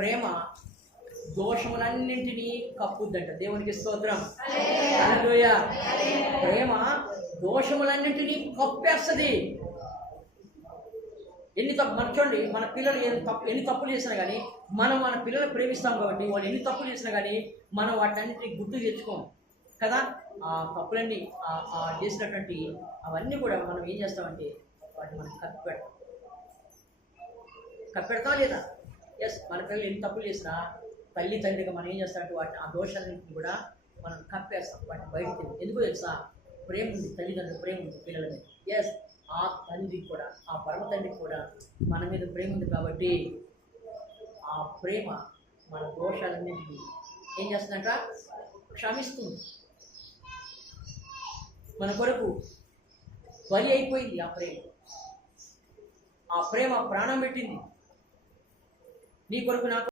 ప్రేమ దోషములన్నింటినీ కప్పుద్దంట. దేవునికి స్తోత్రం. హల్లెలూయా. ప్రేమ దోషములన్నింటినీ కప్పేస్తుంది. మనం చూడండి, మన పిల్లలు ఎన్ని తప్పులు చేసినా కానీ మనం మన పిల్లలు ప్రేమిస్తాం కాబట్టి వాళ్ళు ఎన్ని తప్పులు చేసినా కానీ మనం వాటన్నిటిని గుర్తు తెచ్చుకోం కదా. ఆ తప్పులన్నీ చేసినటువంటి అవన్నీ కూడా మనం ఏం చేస్తామంటే వాటిని మనం కప్పెడతాం లేదా? ఎస్, మన పిల్లలు ఎన్ని తప్పులు చేసినా తల్లి తండ్రిగా మనం ఏం చేస్తామంటే వాటిని ఆ దోషాలన్నింటిని కూడా మనం కప్పేస్తాం, వాటిని బయటకు. ఎందుకు తెలుసా? ప్రేమ ఉంది, తల్లిదండ్రులు ప్రేమ ఉంది పిల్లల మీద. ఎస్, ఆ తండ్రికి కూడా, ఆ పరమ తండ్రికి కూడా మన మీద ప్రేమ ఉంది కాబట్టి ఆ ప్రేమ మన దోషాలన్నింటినీ ఏం చేస్తుందంట? క్షమిస్తుంది. మన కొరకు బలి అయిపోయింది ఆ ప్రేమ. ఆ ప్రేమ ప్రాణం పెట్టింది నీ కొరకు, నా